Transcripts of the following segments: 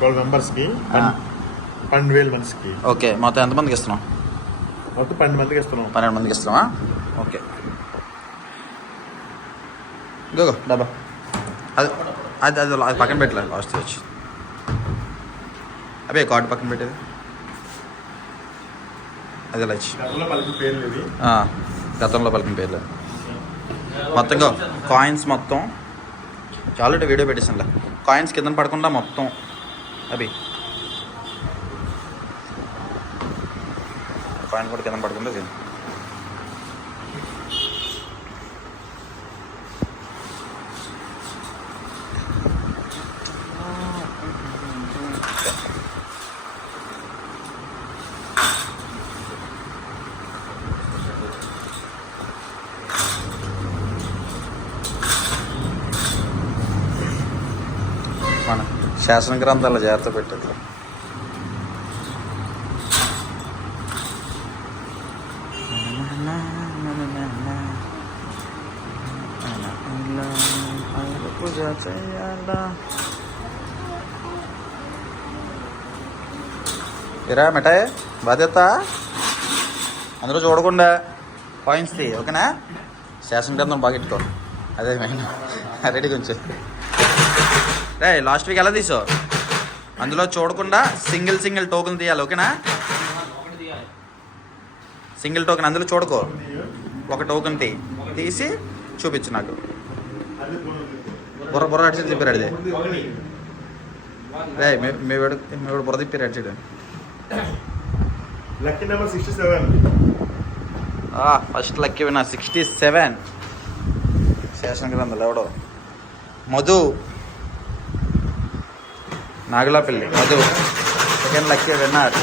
12 మెంబర్స్కి 12,000 మనిషికి. ఓకే, మొత్తం ఎంతమందికి ఇస్తున్నాం? మొత్తం 12 మందికి ఇస్తున్నాం. 12 మందికి ఇస్తున్నావా? ఓకే, గో డబ్బా అది అది అది అది పక్కన పెట్టలేదు, లాస్ట్ వచ్చి అదే కార్డు పక్కన పెట్టేది అది ఇలా ఇచ్చి గతంలో పలికిన పేర్లు మొత్తంగా కాయిన్స్ మొత్తం చాలా వీడియో పెట్టేసానులే. కాయిన్స్ కింద పడకుండా మొత్తం అవి కాయిన్ కూడా కింద పడకుండా తిని మన శాసన గ్రంథాల జాగ్రత్త పెట్టదు. పూజ చేయాలా ఇరా మిఠాయి బాధ్యత అందరూ చూడకుండా కాయిన్స్ది ఓకేనా? శాసన గ్రంథం బాగా పెట్టుకో, అదే మెయిన్. రెడీ కొంచెం రే లాస్ట్ వీక్ ఎలా తీసావు? అందులో చూడకుండా సింగిల్ టోకెన్ తీయాలి ఓకేనా? సింగిల్ టోకెన్ అందులో చూడకో, ఒక టోకెన్ తీసి చూపించు నాకు. బుర్ర అడిచి తిప్పారు అడిదే రే మీ బుర్ర తిప్పారు అడిచాడు. ఫస్ట్ లక్కీ విన్నా 67 శాసన గ్రంథాలు ఎవడో మధు నాగులాపల్లి మధు సెకండ్ లక్కీ విన్నారు.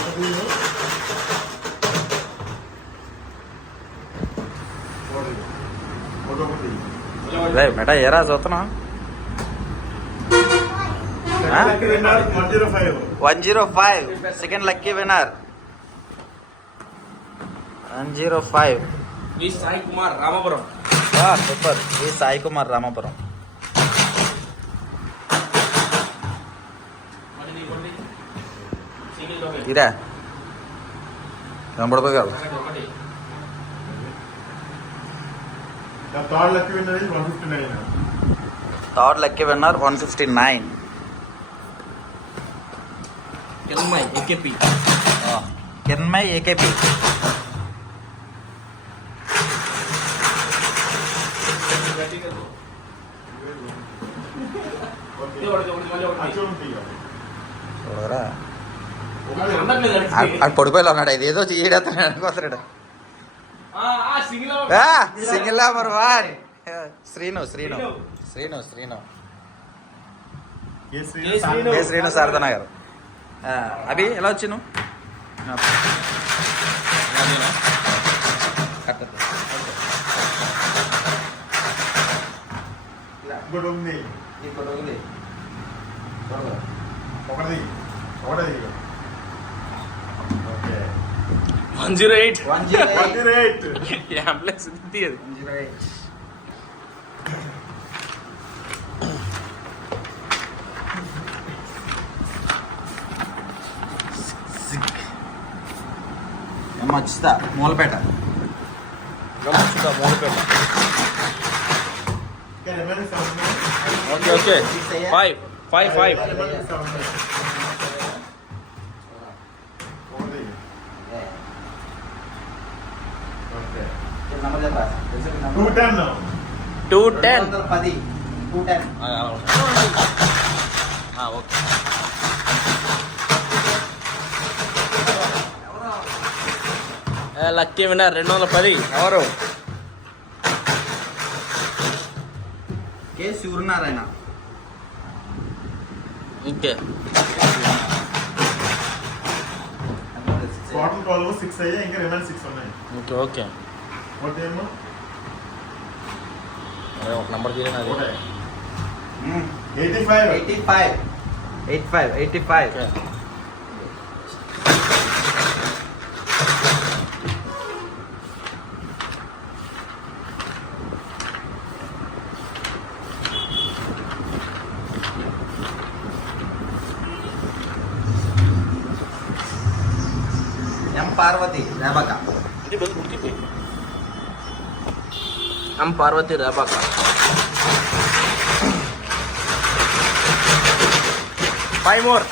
రే మెటా ఏరా చూస్తున్నా 105 సెకండ్ లక్కీ విన్నర్ 105 వి సాయి కుమార్ రామపురం. సూపర్, వి సాయి కుమార్ రామపురం. ఇరా కనబడిపోయి కాదు. Third lucky winner 159. Third lucky winner 159. Kiranmay AKP. Kiranmay AKP. చూడరా పడిపోయి ఉన్నాడు. ఇది ఏదో చేయడతాడు అనుకోతాడు. సింగిల్ నెంబర్ 1 శ్రీను శ్రీను శ్రీను శ్రీను శ్రీను శారదా గారు. అభి ఎలా వచ్చి నువ్వు ఒకటి 108 ambulance తీయదు. మచ్చుతా Mulapeta. Okay okay 5 210 okay. Lucky winner 210 ఎవరు? కే సూర్యనారాయణ. ఓకే టోటల్ 12 6 అయ్యాయి, ఇంకా రిమైన్ 6 ఉన్నాయి. ఓకే ఓకే ఒకటేమో ఒక నంబర్ తీయనా అది 85. పార్వతి రేబక. పార్వతి రేబాక. Five more.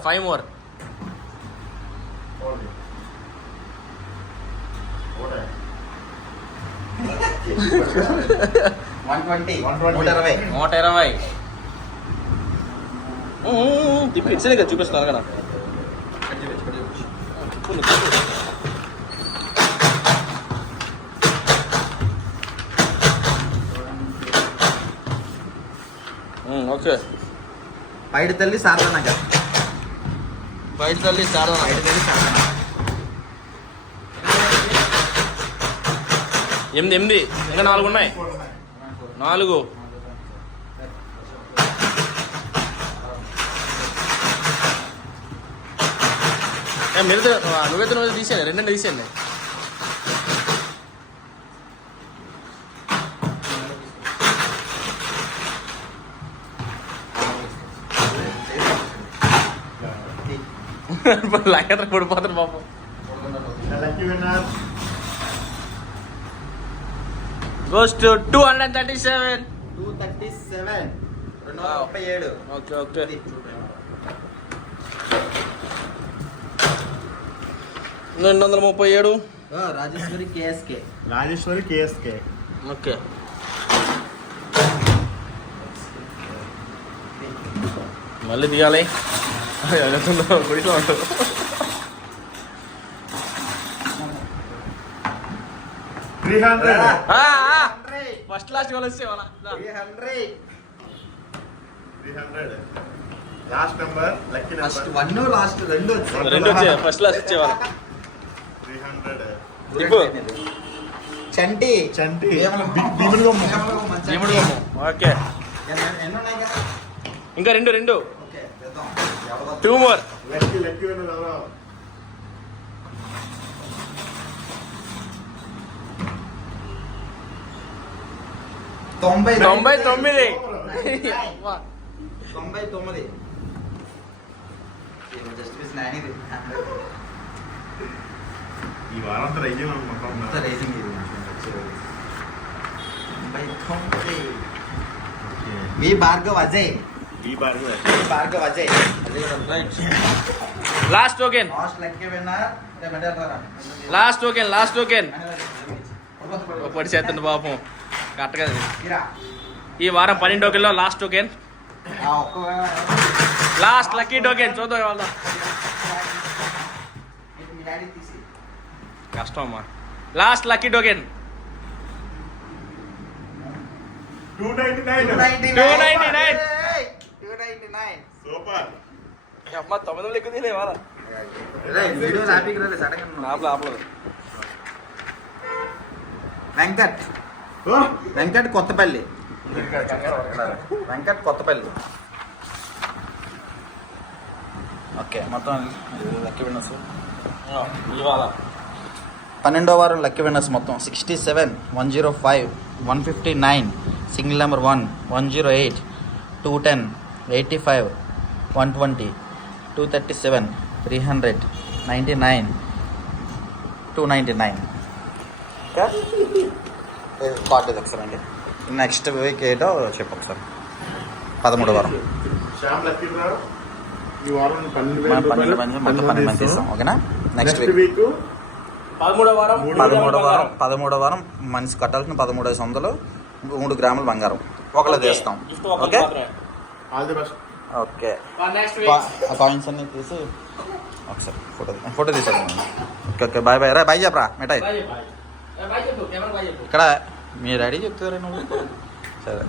ఒకటే 120. 120. 120. ఇప్పుడు ఇట్సే కదా చూపిస్తున్నారు కదా. ఓకే. పైడి తల్లి శారదా నగర్. బయట తల్లి చాలా. పైడి తల్లి శారదా నగర్. 8 ఇంకా 4 ఉన్నాయి. 4 నువ్వైతే తీసేయండి. 2 తీసేయండి. లాగేత పడిపోతారు పాపం. Lucky winner goes to 237. 237. 237. Okay okay. $237. Rajeshwari KSK. Rajeshwari KSK. Okay. మళ్ళీ తీయాలి. గుడిలో ఉంటుంది. ఫస్ట్ లాస్ట్ వాళ్ళు వస్తే వాళ్ళ 300. Last number lucky first number 1 last 2 వచ్చాయి. 2 వచ్చాయి. ఫస్ట్ లాస్ట్ వచ్చేవాళ్ళ 300. దిప్పు. చంటి. చంటి భీమల భీమునిగొమ్మ. భీముడు బొమ్మ. ఓకే. ఎన్ని ఉన్నాయి కదా? ఇంకా 2. ఓకే చేద్దాం. ఎవరు 2 more. లక్కీ విన్నర్ ఎవరో 99. 99. జస్ట్ మిస్ 9 ఇది. ఈ వారం అంతా రైజింగ్ అనుకుంటున్నా. అంతా రేసింగ్ ఇది. 99. వి భార్గవ్ అజయ్. ఈ బార్ కూడా V Bhargav Ajay. Last token. Last lucky winner. Last token. ఒకటి చేతండి పాపం. కరెక్ట్గా ఈ వారం 12 టోకెన్లో last token. Last lucky token చూద్దాం వాళ్ళ. కష్టం అమ్మా. Last lucky token 299. సూపర్. అమ్మా 9 ఎక్కువ తీలే వాళ్ళ. ఆపలేదు. వెంకట్ కొత్తపల్లి. ఓకే మొత్తం లక్కీ విన్నర్స్ ఇవాళ 12వ వారం లక్కీ విన్నర్స్ మొత్తం 67, 105, 159, సింగిల్ నెంబర్ 1, 108, 210, 85, 120, 237, 300, 99, 299. కార్డు ఇది ఒకసారి అండి. నెక్స్ట్ వీక్ ఏటో చెప్పు ఒకసారి. 13వ వారం శ్యామ్ లక్కీ డ్రా. ఈ వారం 12 మనం 12 మంది మొత్తం 12 మంది తీస్తాం. ఓకేనా? నెక్స్ట్ వీక్ వీక్ 13వ వారం మనిషి కట్టాల్సిన 13,500, 3 గ్రాముల బంగారం ఒకళ్ళు తీస్తాం. Okay all the best. Okay next ఆ కాయిన్స్ అన్ని తీసి ఒకసారి ఫోటో తీసేద్దాం. Okay okay bye bye. రా బాయ్ చెప్పరా మిఠాయి. ఇక్కడ మీరు రెడీ చెప్తారా నువ్వు? సరే.